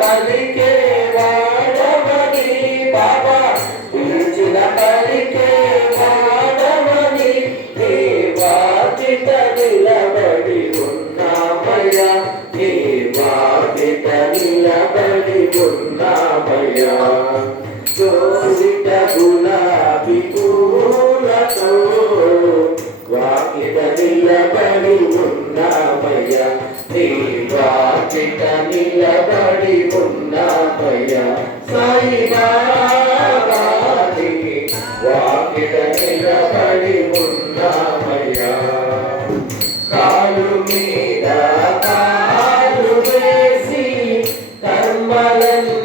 పలికే వాడవని బాబా పిలిచిన పలికే వాడవని నీ వాకిట నిలబడి ఉన్నామయ్యా నీ వాకిట నిలబడి ఉన్నామయ్యా చోరిట గులాబీ పూలతో వాకిట నిలబడి ఉన్నామయ్యా నీ వాకిట నిలబడి ఉన్నామయ్యా సాయి బాబా నీ వాకిట నిలబడి ఉన్నామయ్యా కాలు మీద కాలు వేసి కర్మలను